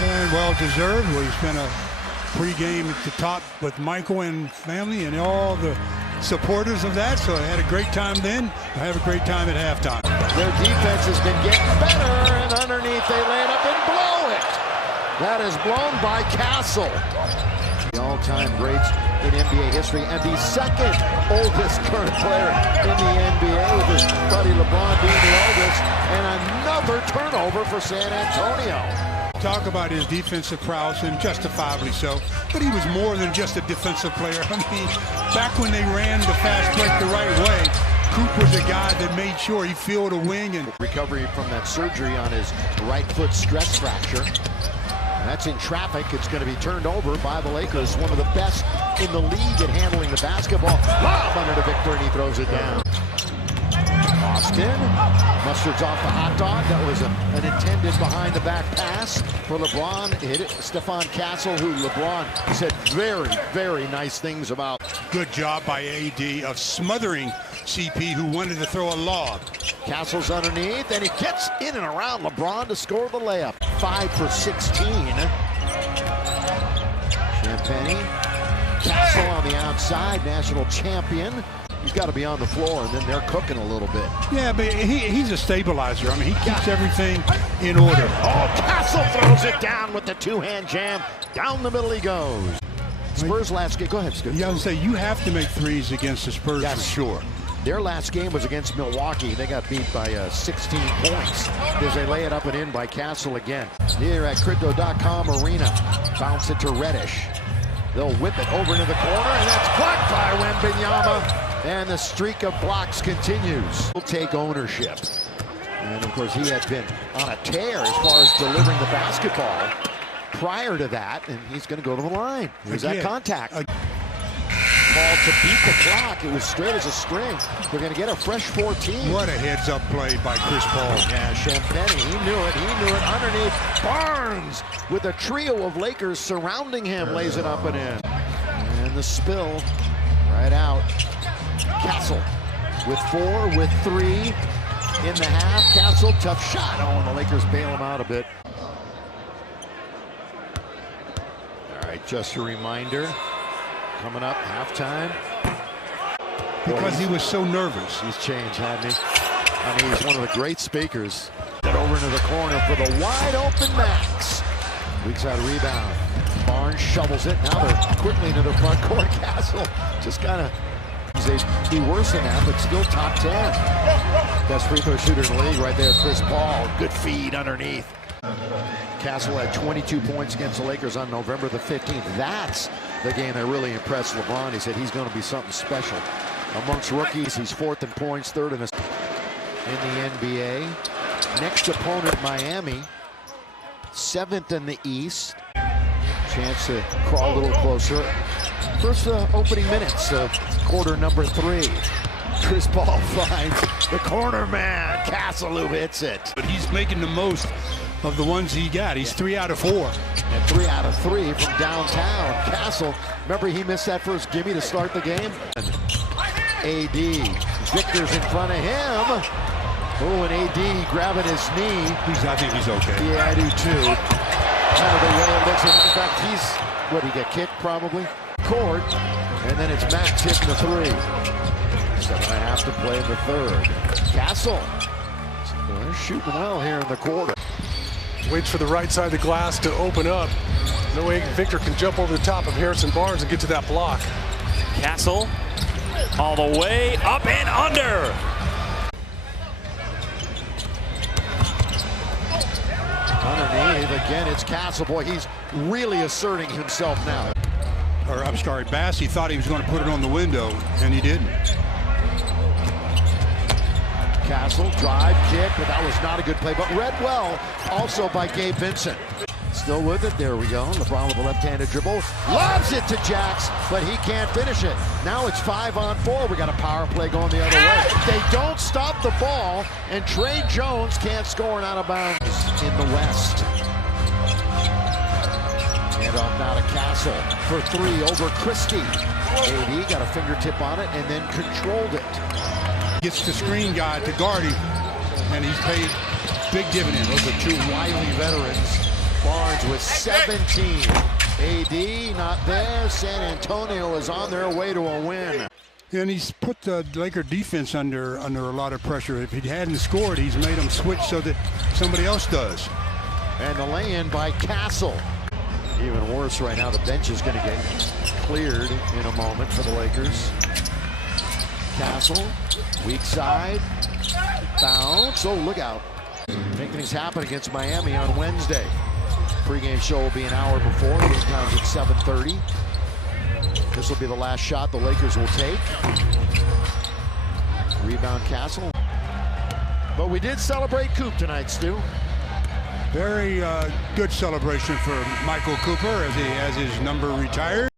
And well deserved. We spent a pregame at the top with Michael and family and all the supporters of that. So I had a great time then. I have a great time at halftime. Their defense has been getting better, and underneath they lay it up and blow it. That is blown by Castle. The all-time greats in NBA history and the second oldest current player in the NBA, with his buddy LeBron being the oldest, and another turnover for San Antonio. Talk about his defensive prowess, and justifiably so, but he was more than just a defensive player. I mean, back when they ran the fast break the right way, Coop was a guy that made sure he filled a wing. And recovery from that surgery on his right foot stress fracture. That's in traffic. It's going to be turned over by the Lakers. One of the best in the league at handling the basketball. Lob under to Victor, and he throws it down. Austin mustards off the hot dog. That was an intended behind-the-back pass for LeBron. Hit it. Stephon Castle, who LeBron said very, very nice things about. Good job by AD of smothering CP, who wanted to throw a lob. Castle's underneath, and he gets in and around LeBron to score the layup. 5 for 16. Champagne. Castle on the outside, national champion. He's got to be on the floor, and then they're cooking a little bit. Yeah, but he's a stabilizer. I mean, he keeps everything in order. Oh, Castle throws it down with the two-hand jam. Down the middle he goes. Spurs last game. Go ahead, Stu. Yeah, I was going to say, you have to make threes against the Spurs for sure. Their last game was against Milwaukee. They got beat by 16 points as they lay it up and in by Castle again. Here at Crypto.com Arena. Bounce it to Reddish. They'll whip it over into the corner, and that's blocked by Wembanyama. And the streak of blocks continues. He'll take ownership. And, of course, he had been on a tear as far as delivering the basketball prior to that, and he's going to go to the line. Here's that contact. Call to beat the clock. It was straight as a string. They're going to get a fresh 14. What a heads-up play by Chris Paul. Yeah, Champagne, he knew it. He knew it underneath. Barnes, with a trio of Lakers surrounding him, lays it up and in. And the spill right out. Castle with 4, with 3 in the half. Castle, tough shot. Oh, and the Lakers bail him out a bit. All right, just a reminder. Coming up, halftime. Because he was so nervous. He's changed, hadn't he? I mean, he's one of the great speakers. Get over into the corner for the wide open Max. Weak side rebound. Barnes shovels it. Now they're quickly into the front court. Castle just kind of, they'd be worse than that, but still top 10. Best free throw shooter in the league right there, Chris Paul. Good feed underneath. Castle had 22 points against the Lakers on November the 15th. That's the game that really impressed LeBron. He said he's going to be something special. Amongst rookies, he's 4th in points, 3rd in the NBA. Next opponent, Miami, 7th in the East. Chance to crawl a little closer. First opening minutes of quarter number 3. Chris Paul finds the corner man, Castle, who hits it. But he's making the most of the ones he got. He's 3 out of 4. And 3 out of 3 from downtown. Castle, remember he missed that first gimme to start the game? AD, Victor's in front of him. Oh, and AD grabbing his knee. I think he's okay. Yeah, I do too. Kind of the way it looks. In fact, he's, what, he get kicked probably? Court, and then it's Max hitting the 3. 7.5 to play in the 3rd. Castle, well, they're shooting well here in the quarter. Waits for the right side of the glass to open up. No way Victor can jump over the top of Harrison Barnes and get to that block. Castle all the way up and under. Underneath again, it's Castle. Boy, he's really asserting himself now. Or I'm sorry, Bass, he thought he was going to put it on the window, and he didn't. Castle, drive, kick, but that was not a good play. But read well, also by Gabe Vincent. Still with it, there we go. LeBron with a left-handed dribble. Lobs it to Jax, but he can't finish it. Now it's 5-on-4. We got a power play going the other way. They don't stop the ball, and Trey Jones can't score an out of bounds in the West. And off now to Castle for 3 over Christie. AD got a fingertip on it and then controlled it. Gets the screen guy to guard him, and he's paid big dividends. Those are 2 wily veterans. Barnes Rebounds with 17. AD not there. San Antonio is on their way to a win. And he's put the Laker defense under a lot of pressure. If he hadn't scored, he's made them switch so that somebody else does. And the lay-in by Castle. Even worse right now, the bench is going to get cleared in a moment for the Lakers. Castle, weak side, bounce. Oh, look out. Making things happen against Miami on Wednesday. Pre-game show will be an hour before. Game time's at 7:30. This will be the last shot the Lakers will take. Rebound Castle. But we did celebrate Coop tonight, Stu. Very good celebration for Michael Cooper as he has his number retired.